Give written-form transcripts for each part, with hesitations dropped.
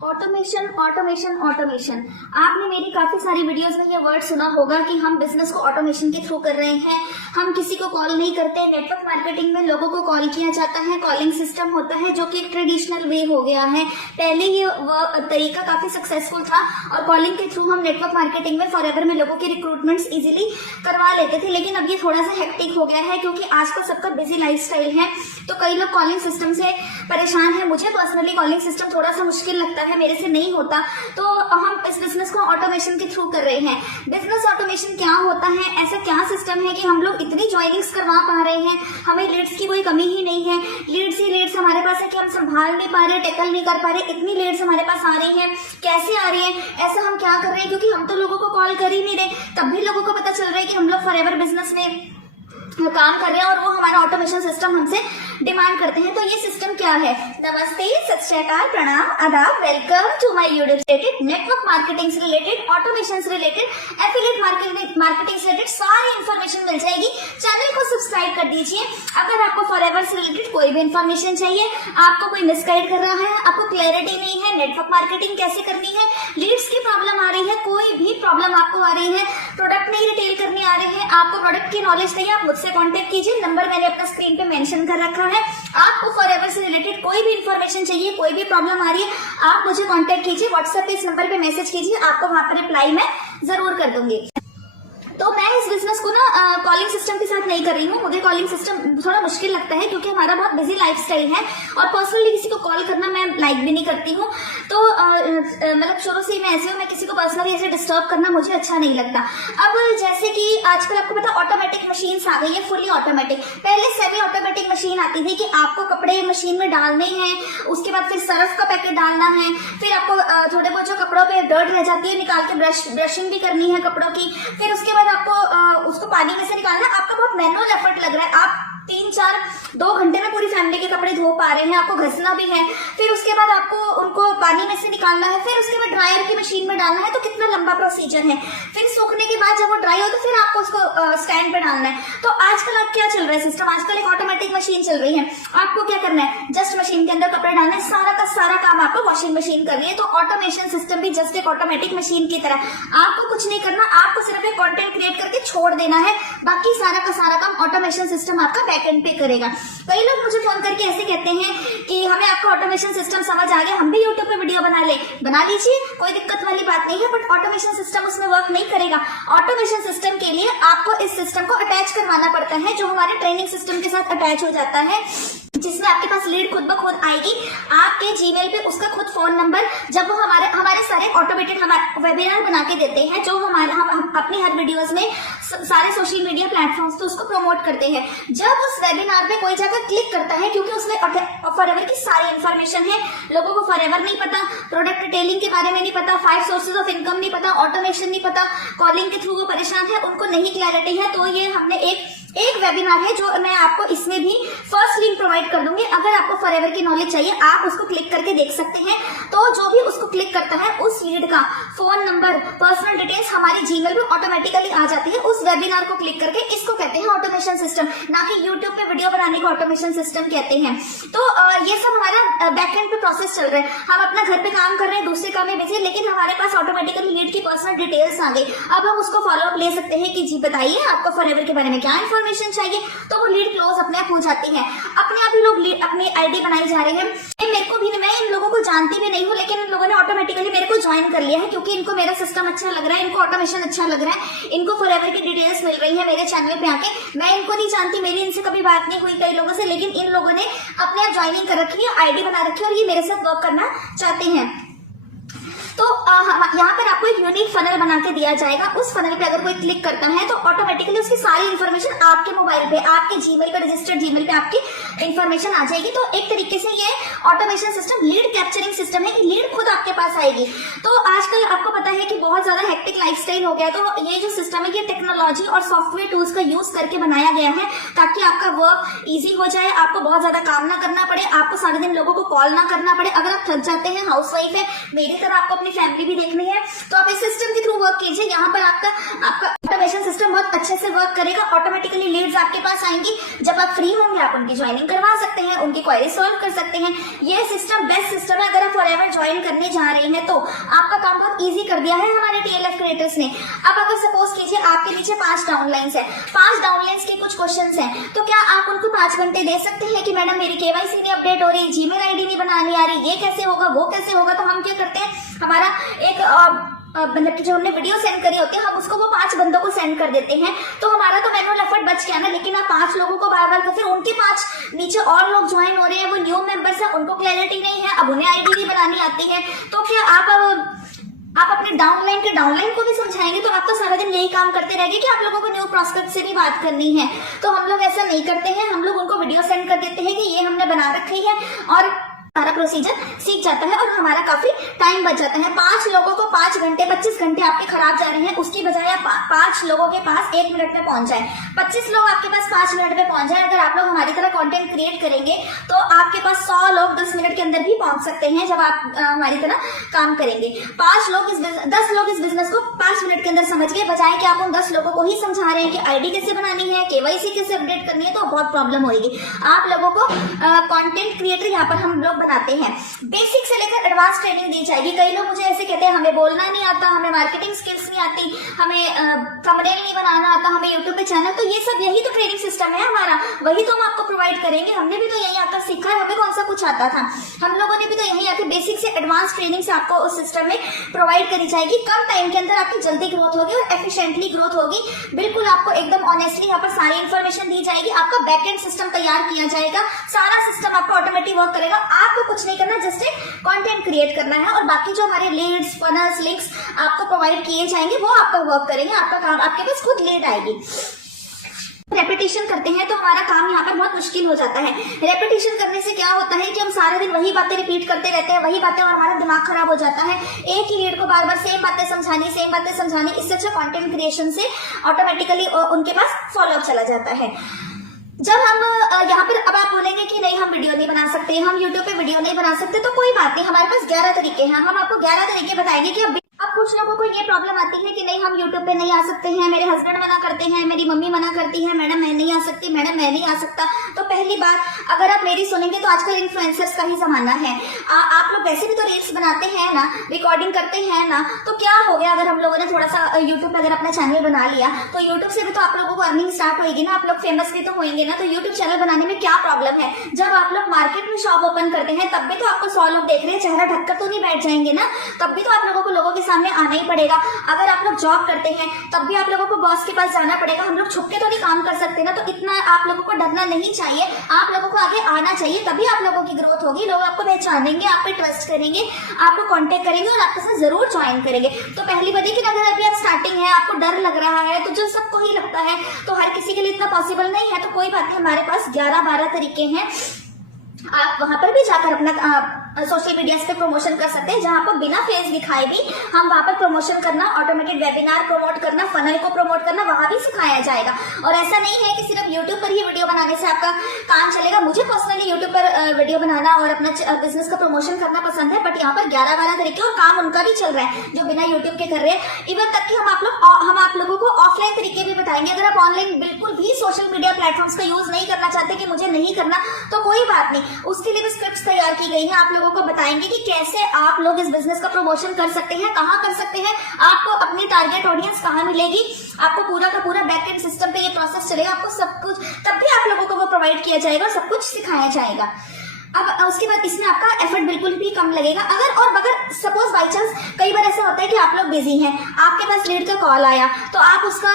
Automation automation automation. आपने मेरी काफी सारी वीडियोस में ये वर्ड सुना होगा कि हम बिजनेस को ऑटोमेशन के थ्रू कर रहे हैं, हम किसी को कॉल नहीं करते। नेटवर्क मार्केटिंग में लोगों को कॉल किया जाता है, कॉलिंग सिस्टम होता है जो कि एक ट्रेडिशनल वे हो गया है। पहले ये तरीका काफी सक्सेसफुल था और कॉलिंग के थ्रू हम नेटवर्क मार्केटिंग में फॉरएवर में लोगों की रिक्रूटमेंट्स इजीली करवा लेते थे। लेकिन अब ये थोड़ा सा हेक्टिक हो गया है क्योंकि आजकल सबका बिजी लाइफस्टाइल है, तो कई लोग कॉलिंग सिस्टम से परेशान है। मुझे पर्सनली कॉलिंग सिस्टम थोड़ा सा मुश्किल लगता है, मेरे से नहीं होता, तो हम इस बिजनेस को ऑटोमेशन के थ्रू कर रहे हैं। बिजनेस ऑटोमेशन क्या होता है, ऐसा क्या सिस्टम है कि हम लोग इतनी ज्वाइनिंग्स करवा पा रहे हैं, हमें लीड्स की कोई कमी ही नहीं है। लीड्स ही लीड्स हमारे पास है कि हम संभाल नहीं पा रहे, टैकल नहीं कर पा रहे, इतनी लीड्स हमारे पास आ रही है। कैसे आ रही है, ऐसा हम क्या कर रहे हैं, क्योंकि हम तो लोगों को कॉल कर ही नहीं रहे, तब भी लोगों को पता चल रहा है कि हम लोग फॉरएवर बिजनेस में काम कर रहे हैं और वो हमारा ऑटोमेशन सिस्टम हमसे डिमांड करते हैं। तो ये सिस्टम क्या है? नमस्ते, सत श्री अकाल, प्रणाम, आदाब, welcome to my YouTube related network marketing से रिलेटेड, ऑटोमेशन से रिलेटेड, एफिलिएट मार्केटिंग से रिलेटेड सारी इन्फॉर्मेशन मिल जाएगी। चैनल को सब्सक्राइब कर दीजिए। अगर आपको फॉरएवर से रिलेटेड कोई भी इन्फॉर्मेशन चाहिए, आपको कोई मिसगाइड कर रहा है, आपको क्लैरिटी नहीं है, नेटवर्क मार्केटिंग कैसे करनी है, लीड्स की प्रॉब्लम आ रही है, कोई भी प्रॉब्लम आपको आ रही है, प्रोडक्ट नहीं रिटेल करनी आ रही है, आपको प्रोडक्ट की नॉलेज नहीं है, आप मुझसे कांटेक्ट कीजिए। नंबर मैंने अपना स्क्रीन पे मेंशन कर रखा है। आपको फॉरएवर से रिलेटेड कोई भी इन्फॉर्मेशन चाहिए, कोई भी प्रॉब्लम आ रही है, आप मुझे कांटेक्ट कीजिए, व्हाट्सएप पे इस नंबर पे मैसेज कीजिए, आपको वहां पर रिप्लाई मैं जरूर कर दूंगी। तो मैं इस बिजनेस को ना कॉलिंग सिस्टम के साथ नहीं कर रही हूँ। मुझे कॉलिंग सिस्टम थोड़ा मुश्किल लगता है क्योंकि हमारा बहुत बिजी लाइफस्टाइल है और पर्सनली किसी को कॉल करना मैं लाइक भी नहीं करती हूँ। तो मतलब शुरू से ही मैं ऐसे हूँ, मैं किसी को पर्सनली ऐसे डिस्टर्ब करना मुझे अच्छा नहीं लगता। अब जैसे कि आजकल आपको पता ऑटोमेटिक मशीन आ गई है, फुली ऑटोमेटिक। पहले सेमी ऑटोमेटिक मशीन आती थी कि आपको कपड़े मशीन में डालने हैं, उसके बाद फिर सर्फ का पैकेट डालना है, फिर आपको थोड़े बहुत जो कपड़ों पे डर्ट रह जाती है निकाल के ब्रशिंग भी करनी है कपड़ों की, फिर उसके बाद आपको उसको पानी में से निकालना। आपका बहुत मैनुअल एफर्ट लग रहा है, आप 3-4-2 घंटे में पूरी फैमिली के कपड़े धो पा रहे हैं, आपको घसना भी है, फिर उसके बाद आपको उनको पानी में से निकालना है, फिर उसके बाद ड्रायर की मशीन में डालना है, तो कितना लंबा प्रोसीजर है। फिर सूखने के बाद जब वो ड्राई हो तो फिर आपको उसको स्टैंड पे डालना है। तो आजकल आप क्या चल रहा है सिस्टम, आजकल एक ऑटोमेटिक मशीन चल रही है। आपको क्या करना है, जस्ट मशीन के अंदर कपड़े डालना है, सारा का सारा काम आपको वॉशिंग मशीन कर रही है। तो ऑटोमेशन सिस्टम भी जस्ट एक ऑटोमेटिक मशीन की तरह, आपको कुछ नहीं करना, आपको सिर्फ एक कंटेंट क्रिएट करके छोड़ देना है, बाकी सारा का सारा काम ऑटोमेशन सिस्टम आपका बैकएंड पे करेगा। कई लोग मुझे फोन करके ऐसे कहते हैं कि हमें आपका ऑटोमेशन सिस्टम समझ आ गया, हम भी यूट्यूब पे वीडियो बना लीजिए, कोई दिक्कत वाली बात नहीं है, बट ऑटोमेशन सिस्टम उसमें वर्क नहीं करेगा। ऑटोमेशन सिस्टम के लिए आपको इस सिस्टम को अटैच करवाना पड़ता है, जो हमारे ट्रेनिंग सिस्टम के साथ अटैच हो जाता है, जिसमें आपके पास लीड खुद ब खुद आएगी आपके जीमेल पे, उसका खुद फोन नंबर। जब वो हमारे सारे ऑटोमेटेड वेबिनार बना के देते हैं, जो हम अपनी हर वीडियोस में सारे सोशल मीडिया प्लेटफॉर्म्स पे उसको प्रमोट करते हैं। जब उस वेबिनार में कोई जाकर क्लिक करता है, क्योंकि उसमें फॉरएवर की सारी इन्फॉर्मेशन है, लोगों को फॉरएवर नहीं पता, प्रोडक्ट रिटेलिंग के बारे में नहीं पता, 5 सोर्सेज ऑफ इनकम नहीं पता, ऑटोमेशन नहीं पता, कॉलिंग के थ्रू वो परेशान है, उनको नहीं क्लैरिटी है। तो ये हमने एक वेबिनार है जो मैं आपको इसमें भी फर्स्ट लिंक प्रोवाइड कर दूंगी। अगर आपको फॉरएवर की नॉलेज चाहिए, आप उसको क्लिक करके देख सकते हैं। तो जो भी उसको क्लिक करता है, उस लीड का फोन नंबर, पर्सनल डिटेल्स हमारी जीमेल पे ऑटोमेटिकली आ जाती है। उस वेबिनार को क्लिक करके, इसको कहते हैं ऑटोमेशन सिस्टम, ना कि यूट्यूब पे वीडियो बनाने को ऑटोमेशन सिस्टम कहते हैं। तो ये सब हमारा बैकएंड पे प्रोसेस चल रहा है। हम अपना घर पे काम कर रहे हैं, दूसरे काम में बिजी, लेकिन हमारे पास ऑटोमेटिकली लीड की पर्सनल डिटेल्स आ गई। अब हम उसको फॉलो अप ले सकते हैं कि जी बताइए आपको फॉरएवर के बारे में क्या इन्फॉर्मेशन चाहिए, तो वो लीड क्लोज अपने आप हो जाती है। अपने आप ही लोग अपनी आईडी बनाई जा रहे हैं। मेरे को भी, मैं इन लोगों को जानती भी नहीं हूँ, लेकिन इन लोगों ने ऑटोमेटिकली मेरे को ज्वाइन कर लिया है क्योंकि इनको मेरा सिस्टम अच्छा लग रहा है, इनको ऑटोमेशन अच्छा लग रहा है, इनको फॉरएवर की डिटेल्स मिल रही है मेरे चैनल पे आके। मैं इनको नहीं जानती, मेरी इनसे कभी बात नहीं हुई कई लोगों से, लेकिन इन लोगों ने अपने आप ज्वाइनिंग कर रखी है, आईडी बना रखी है और ये मेरे साथ वर्क करना चाहते हैं। तो यहाँ पर आपको एक यूनिक फनल बना के दिया जाएगा। उस फनल पे अगर कोई क्लिक करता है तो ऑटोमेटिकली उसकी सारी इन्फॉर्मेशन आपके मोबाइल पे, आपके जीमेल पे, रजिस्टर्ड जीमेल पे आपकी इन्फॉर्मेशन आ जाएगी। तो एक तरीके से ये automation system lead capturing system है कि लीड खुद आपके पास आएगी। तो आजकल आपको पता है कि बहुत ज्यादा हेक्टिक लाइफस्टाइल हो गया, तो ये जो सिस्टम है ये टेक्नोलॉजी और सॉफ्टवेयर टूल्स का यूज करके बनाया गया है ताकि आपका वर्क इजी हो जाए, आपको बहुत ज्यादा काम ना करना पड़े, आपको सारे दिन लोगों को कॉल ना करना पड़े। अगर आप थक जाते हैं, हाउसवाइफ है मेरी तरह, आपको अपनी फैमिली भी देखनी है, तो आप इस सिस्टम के थ्रू वर्क कीजिए। यहाँ पर आपका ऑटोमेशन सिस्टम बहुत अच्छे से वर्क करेगा, ऑटोमेटिकली लीड्स आपके पास आएंगी। जब आप फ्री होंगे आप उनकी ज्वाइनिंग ट्रेनिंग करवा सकते हैं, उनकी क्वेरी सॉल्व कर सकते हैं। ये सिस्टम बेस्ट सिस्टम है। अगर आप फॉरएवर ज्वाइन करने जा रहे हैं तो आपका काम बहुत ईजी कर दिया है हमारे TLF क्रिएटर्स ने। अब अगर सपोज कीजिए आपके नीचे 5 डाउनलाइंस है, 5 डाउनलाइंस के कुछ क्वेश्चंस हैं, तो क्या आप उनको 5 घंटे दे सकते हैं कि मैडम मेरी KYC नहीं अपडेट हो रही, जीमेल आईडी नहीं बनानी आ रही, ये कैसे होगा, वो कैसे होगा? तो हम क्या करते हैं, हमारा एक मतलब कि जो हमने वीडियो सेंड करी होती है, हम उसको वो 5 बंदों को सेंड कर देते हैं। तो हमारा तो मैनुअल एफर्ट बच गया ना। लेकिन आप 5 लोगों को बार बार तो फिर उनके 5 नीचे और लोग ज्वाइन हो रहे हैं, वो न्यू मेंबर्स हैं, उनको क्लैरिटी नहीं है, अब उन्हें आईडी भी बनानी आती है। तो क्या आप अपने डाउनलाइन के डाउनलाइन को भी समझाएंगे? तो आप तो सारा दिन यही काम करते रहेंगे कि आप लोगों को न्यू प्रोस्पेक्ट से भी बात करनी है। तो हम लोग ऐसा नहीं करते हैं, हम लोग उनको वीडियो सेंड कर देते हैं कि ये हमने बना रखी है और सारा प्रोसीजर सीख जाता है और हमारा काफी टाइम बच जाता है। 5 लोगों को 5 घंटे 25 घंटे आपके खराब जा रहे हैं, उसकी बजाय आप 5 लोगों के पास 1 मिनट में पहुंच जाए, 25 लोग आपके पास 5 मिनट में पहुंच जाए। अगर आप लोग हमारी तरह कंटेंट क्रिएट करेंगे तो आपके पास 100 लोग 10 मिनट के अंदर भी पहुंच सकते हैं जब आप हमारी तरह काम करेंगे। 10 लोग इस बिजनेस को 5 मिनट के अंदर समझ गए, बजाय कि आप उन 10 लोगों को ही समझा रहे हैं कि आईडी कैसे बनानी है, KYC कैसे अपडेट करनी है, तो बहुत प्रॉब्लम होगी। आप लोगों को कंटेंट क्रिएटर यहाँ पर हम लोग बनाते हैं, बेसिक से लेकर एडवांस ट्रेनिंग दी जाएगी। कई लोग मुझे ऐसे कहते हैं हमें बोलना नहीं आता, हमें मार्केटिंग स्किल्स नहीं आती, हमें थंबनेल नहीं बनाना आता, हमें यूट्यूब पे चैनल, तो ये सब यही तो ट्रेनिंग सिस्टम है हमारा, वही तो हम आपको प्रोवाइड करेंगे। हमने भी तो यही आकर सीखा है, हमें कौन सा कुछ आता था, हम लोगों ने भी तो यही आकर बेसिक से एडवांस ट्रेनिंग से आपको उस सिस्टम में प्रोवाइड करी जाएगी। कम टाइम के अंदर आपकी जल्दी ग्रोथ होगी और एफिशिएंटली ग्रोथ होगी। बिल्कुल आपको एकदम ऑनेस्टली यहाँ पर सारी इन्फॉर्मेशन दी जाएगी, आपका बैकएंड सिस्टम तैयार किया जाएगा, सारा सिस्टम आपको ऑटोमेटिक वर्क करेगा, आपको कुछ नहीं करना, जस्ट एक कंटेंट क्रिएट करना है और बाकी जो हमारे लीड्स, फनल्स, लिंक्स आपको प्रोवाइड किए जाएंगे वो आपका वर्क करेंगे, आपका काम, आपके पास खुद लीड आएगी। रेपिटेशन करते हैं तो हमारा काम यहाँ पर बहुत मुश्किल हो जाता है। रेपिटेशन करने से क्या होता है कि हम सारे दिन वही बातें रिपीट करते रहते हैं, वही बातें, और हमारा दिमाग खराब हो जाता है। एक ही लीड को बार बार सेम बातें समझानी, इससे अच्छा कंटेंट क्रिएशन से ऑटोमेटिकली उनके पास फॉलोअप चला जाता है। जब हम यहाँ पर, अब आप बोलेंगे कि नहीं हम वीडियो नहीं बना सकते, हम यूट्यूब पे वीडियो नहीं बना सकते, तो कोई बात नहीं, हमारे पास 11 तरीके हैं। हम आपको 11 तरीके बताएंगे कि अब कुछ लोगों को ये प्रॉब्लम आती है कि नहीं हम यूट्यूब पे नहीं आ सकते हैं, मेरे हस्बैंड मना करते हैं, मेरी मम्मी मना करती है, मैडम मैं नहीं आ सकती, मैडम मैं नहीं आ सकता। तो पहली बात, अगर आप मेरी सुनेंगे तो आजकल इन्फ्लुएंसर्स का ही जमाना है। आप लोग वैसे भी तो रील्स बनाते हैं ना, रिकॉर्डिंग करते हैं ना, तो क्या हो गया अगर हम लोगों ने थोड़ा सा यूट्यूब पे अगर अपना चैनल बना लिया तो यूट्यूब से भी तो आप लोगों को अर्निंग स्टार्ट होगी ना, आप लोग फेमस भी तो होंगे ना। तो यूट्यूब चैनल बनाने में क्या प्रॉब्लम है? जब आप लोग मार्केट में शॉप ओपन करते हैं तब भी तो आपको 100 लोग देख रहे हैं, चेहरा ढककर तो नहीं बैठ जाएंगे ना, तब भी तो आप लोगों को लोगों के सामने आना ही पड़ेगा। अगर आप लोग जॉब करते हैं तब भी आप लोगों को बॉस के पास जाना पड़ेगा, हम लोग छुप के तो नहीं काम कर सकते ना। तो इतना आप लोगों को डरना नहीं चाहिए, आप लोगों को आगे आना चाहिए, तभी आप लोगों की ग्रोथ होगी, लोग आपको पहचानेंगे, आप पे ट्रस्ट करेंगे, आपको कांटेक्ट करेंगे और आपके साथ जरूर ज्वाइन करेंगे। तो पहली बात, लेकिन अगर अभी आप स्टार्टिंग है, आपको डर लग रहा है, तो जो सबको ही लगता है, तो हर किसी के लिए इतना पॉसिबल नहीं है, तो कोई बात नहीं, हमारे पास 11-12 तरीके हैं। आप वहां पर भी जाकर अपना सोशल मीडिया पे प्रमोशन कर सकते हैं, जहां पर बिना फेस दिखाए भी हम वहां पर प्रमोशन करना, ऑटोमेटेड वेबिनार प्रमोट करना, फनल को प्रमोट करना वहां भी सिखाया जाएगा। और ऐसा नहीं है कि सिर्फ यूट्यूब पर ही वीडियो बनाने से आपका काम चलेगा। मुझे पर्सनली यूट्यूब पर वीडियो बनाना और अपना बिजनेस का प्रमोशन करना पसंद है, बट यहाँ पर 11-12 तरीके और काम उनका भी चल रहा है जो बिना यूट्यूब के कर रहे हैं। इवन तक कि हम आप लोगों को ऑफलाइन तरीके भी बताएंगे। अगर आप ऑनलाइन बिल्कुल भी सोशल मीडिया प्लेटफॉर्म्स का यूज नहीं करना चाहते कि मुझे नहीं करना, तो कोई बात नहीं, उसके लिए भी स्क्रिप्ट तैयार की गई है। आप लोगों को बताएंगे कि कैसे आप लोग इस बिजनेस का प्रमोशन कर सकते हैं, कहां कर सकते हैं, आपको अपनी टारगेट ऑडियंस कहां मिलेगी, आपको पूरा का पूरा बैक एंड सिस्टम पे ये प्रोसेस चलेगा, आपको सब कुछ, तब भी आप लोगों को वो प्रोवाइड किया जाएगा, सब कुछ सिखाया जाएगा। अब उसके बाद इसमें आपका एफर्ट बिल्कुल भी कम लगेगा। अगर सपोज बाई चांस कई बार ऐसा होता है कि आप लोग बिजी हैं, आपके पास लीड का कॉल आया तो आप उसका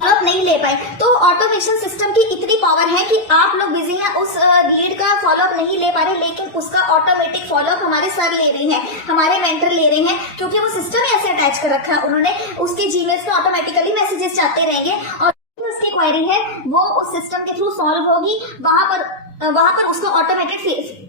फॉलोअप नहीं ले पाए, तो ऑटोमेशन सिस्टम की इतनी पावर है कि आप लोग बिजी हैं, उस लीड का फॉलोअप नहीं ले पा रहे, लेकिन उसका ऑटोमेटिक फॉलोअप हमारे सर ले रहे हैं, हमारे मेंटर ले रहे हैं, क्योंकि वो सिस्टम ही ऐसे अटैच कर रखा है उन्होंने। उसके जीमेल्स पे ऑटोमेटिकली मैसेजेस जाते रहेंगे और उसकी क्वेरी है वो उस सिस्टम के थ्रू सॉल्व होगी। वहां पर उसको ऑटोमेटेड,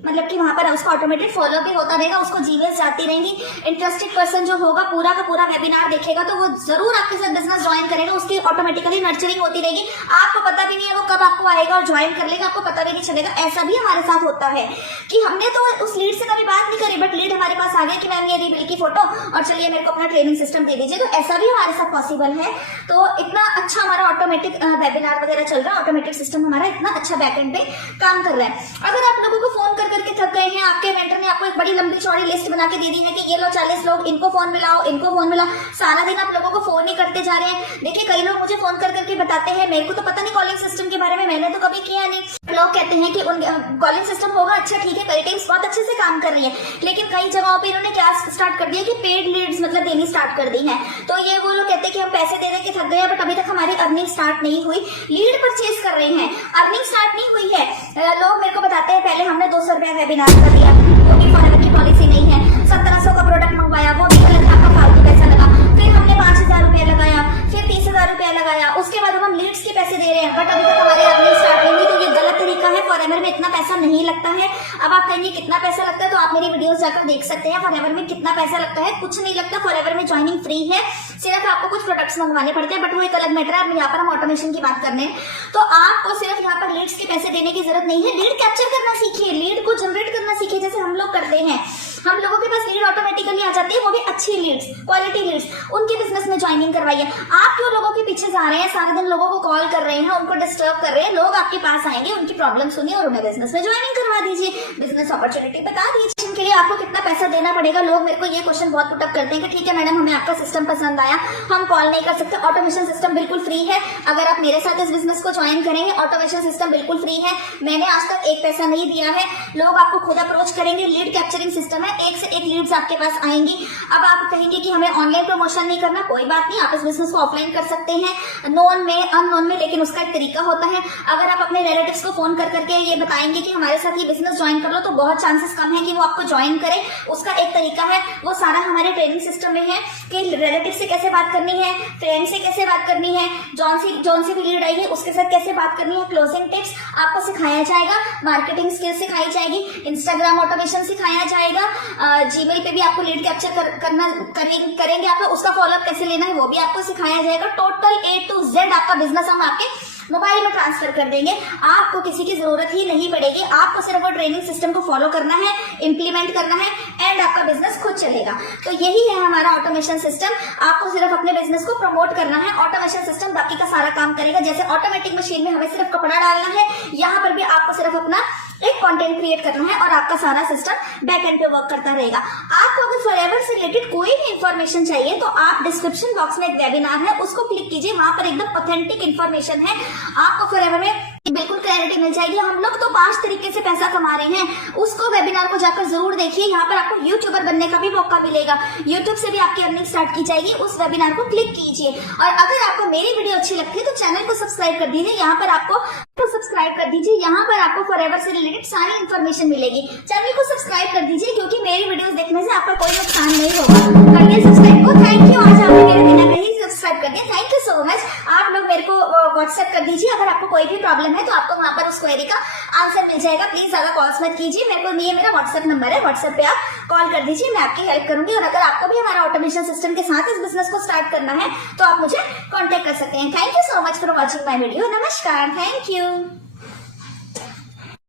मतलब कि वहां पर उसको ऑटोमेटेड फॉलो भी होता रहेगा, उसको जीमेल्स जाती रहेंगी। इंटरेस्टेड पर्सन जो होगा पूरा का पूरा वेबिनार देखेगा तो वो जरूर आपके साथ बिजनेस ज्वाइन करेगा, उसकी ऑटोमेटिकली नर्चरिंग होती रहेगी। आपको पता भी नहीं है वो कब आपको आएगा और ज्वाइन कर लेगा, आपको पता भी नहीं चलेगा। ऐसा भी हमारे साथ होता है कि हमने तो उस लीड से कभी बात नहीं करी, बट लीड हमारे पास आ गया कि मैम ये रील की फोटो और चलिए मेरे को अपना ट्रेनिंग सिस्टम दे दीजिए। तो ऐसा भी हमारे साथ पॉसिबल है। तो इतना अच्छा हमारा ऑटोमेटिक वेबिनार वगैरह चल रहा है, ऑटोमेटिक सिस्टम हमारा इतना अच्छा बैकएंड पे काम काम कर रहा है। अगर आप लोगों को फोन कर करके थक गए हैं, आपके मेंटर ने आपको एक बड़ी लंबी चौड़ी लिस्ट बना के दे दी है कि ये लो 40 लोग, इनको फोन मिलाओ, इनको फोन मिलाओ, सारा दिन आप लोगों को फोन ही करते जा रहे हैं। देखिए कई लोग मुझे फोन कर करके बताते हैं, मेरे को तो पता नहीं कॉलिंग सिस्टम के बारे में, मैंने तो कभी किया नहीं। लोग कहते हैं कि कॉलिंग सिस्टम होगा, अच्छा ठीक है, कई टीम्स बहुत अच्छे से काम कर रही है, लेकिन कई जगहों पे इन्होंने क्या स्टार्ट कर दिया कि पेड लीड्स मतलब देनी स्टार्ट कर दी है। तो ये वो लोग कहते हैं कि हम पैसे दे के थक गए, बट अभी तक हमारी अर्निंग स्टार्ट नहीं हुई। लीड परचेज कर रहे हैं, अर्निंग स्टार्ट नहीं हुई है। लोग मेरे को बताते हैं पहले हमने 200 रुपया वेबिनार कर दिया, वो भी फॉरएवर की पॉलिसी नहीं है। 1700 का प्रोडक्ट मंगवाया, वो भी गलत, आपका फालतू पैसा लगा। फिर हमने 5000 रुपया लगाया, फिर 30,000 रुपया लगाया, उसके बाद हम लीड्स के पैसे दे रहे हैं, बट अभी तक हमारी अर्निंग स्टार्ट नहीं हुई। तो ये गलत तरीका है, फॉरएवर में इतना पैसा नहीं लगता है। अब आप कहेंगे कितना पैसा लगता है, तो आप मेरी वीडियोस जाकर देख सकते हैं फॉरएवर में कितना पैसा लगता है। कुछ नहीं लगता, फॉरएवर में ज्वाइनिंग फ्री है, सिर्फ आपको कुछ प्रोडक्ट्स मंगवाने पड़ते हैं, बट वो एक अलग मैटर है। यहाँ पर हम ऑटोमेशन की बात करने हैं, तो आपको सिर्फ यहाँ पर लीड्स के पैसे देने की जरूरत नहीं है। लीड कैप्चर करना सीखिए, लीड को जनरेट करना सीखिए, जैसे हम लोग करते हैं। हम लोगों के पास लीड ऑटोमेटिकली आ जाती है, वो भी अच्छी लीड्स, क्वालिटी लीड्स, उनके बिजनेस में ज्वाइनिंग करवाइए। आप क्यों लोगों के पीछे जा रहे हैं, सारे दिन लोगों को कॉल कर रहे हैं, उनको डिस्टर्ब कर रहे हैं। लोग आपके पास आएंगे, उनकी प्रॉब्लम सुनिए और उन्हें बिजनेस में ज्वाइनिंग करवा दीजिए, बिजनेस अपॉर्चुनिटी बता दीजिए। के लिए आपको कितना पैसा देना पड़ेगा। लोग मेरे को ये क्वेश्चन बहुत पुटअप करते हैं कि ठीक है मैडम, हमें आपका सिस्टम पसंद आया, हम कॉल नहीं कर सकते। ऑटोमेशन सिस्टम बिल्कुल फ्री है, अगर आप मेरे साथ इस बिजनेस को ज्वाइन करेंगे, ऑटोमेशन सिस्टम बिल्कुल फ्री है। मैंने आज तक एक पैसा नहीं दिया है। लोग आपको खुद अप्रोच करेंगे, लीड कैप्चरिंग सिस्टम है, एक से एक लीड्स आपके पास आएंगी। अब आप कहेंगे कि हमें ऑनलाइन प्रमोशन नहीं करना, कोई बात नहीं, आप इस बिजनेस को ऑफलाइन कर सकते हैं, नोन में, अननोन में, लेकिन उसका एक तरीका होता है। अगर आप अपने रिलेटिव्स को फोन कर करके ये बताएंगे कि हमारे साथ ये बिजनेस ज्वाइन कर लो, तो बहुत चांसेस कम है कि वो आपको ज्वाइन करे। उसका एक तरीका है, वो सारा हमारे ट्रेनिंग सिस्टम में है कि रिलेटिव से कैसे बात करनी है, फ्रेंड से कैसे बात करनी है, जॉन से भी लीड आई है उसके साथ कैसे बात करनी है, क्लोजिंग टिप्स आपको सिखाया जाएगा, मार्केटिंग स्किल्स सिखाई जाएगी, इंस्टाग्राम ऑटोमेशन सिखाया जाएगा, जीमेल पे भी आपको लीड कैप्चर करेंगे आप, उसका फॉलोअप कैसे लेना है वो भी आपको सिखाया जाएगा। टोटल A to Z आपका बिजनेस हम आपके मोबाइल में ट्रांसफर कर देंगे, आपको किसी की जरूरत ही नहीं पड़ेगी। आपको सिर्फ वो ट्रेनिंग सिस्टम को फॉलो करना है, इंप्लीमेंट करना है, एंड आपका बिजनेस खुद चलेगा। तो यही है हमारा ऑटोमेशन सिस्टम। आपको सिर्फ अपने बिजनेस को प्रमोट करना है, ऑटोमेशन सिस्टम बाकी का सारा काम करेगा। जैसे ऑटोमेटिक मशीन में हमें सिर्फ कपड़ा डालना है, यहाँ पर भी आपको सिर्फ अपना एक कंटेंट क्रिएट करना है और आपका सारा सिस्टम बैक एंड पे वर्क करता रहेगा। आपको अगर फॉरएवर से रिलेटेड कोई भी इंफॉर्मेशन चाहिए तो आप डिस्क्रिप्शन बॉक्स में एक वेबिनार है, उसको क्लिक कीजिए, वहां पर एकदम ऑथेंटिक इंफॉर्मेशन है, आपको फॉरएवर में बिल्कुल क्लैरिटी मिल जाएगी। हम लोग तो 5 तरीके से पैसा कमा रहे हैं, उसको वेबिनार को जाकर जरूर देखिए। यहाँ पर आपको यूट्यूबर बनने का भी मौका मिलेगा, यूट्यूब से भी आपकी अर्निंग स्टार्ट की जाएगी। उस वेबिनार को क्लिक कीजिए, और अगर आपको मेरी वीडियो अच्छी लगती है तो चैनल को सब्सक्राइब कर दीजिए। यहाँ पर आपको यहाँ पर आपको फॉरएवर से रिलेटेड सारी इन्फॉर्मेशन मिलेगी। चैनल को सब्सक्राइब कर दीजिए, क्योंकि मेरी वीडियोस देखने से आपका कोई नुकसान नहीं होगा। करिए सब्सक्राइब को। थैंक यू, आज आपने मेरे बिना कहीं सब्सक्राइब कर दिया, थैंक यू सो मच। आप लोग मेरे को व्हाट्सएप कर दीजिए, अगर आपको कोई भी प्रॉब्लम है तो आपको वहां पर उस क्वेरी का आंसर मिल जाएगा। प्लीज ज्यादा कॉल्स मत कीजिए, मेरे को ये मेरा व्हाट्सएप नंबर है, व्हाट्सएप पे आप कॉल कर दीजिए, मैं आपकी हेल्प करूंगी। और अगर आपको भी हमारा ऑटोमेशन सिस्टम के साथ इस बिजनेस को स्टार्ट करना है तो आप मुझे कॉन्टेक्ट कर सकते हैं। Thank you so much for watching my video. नमस्कार, थैंक यू।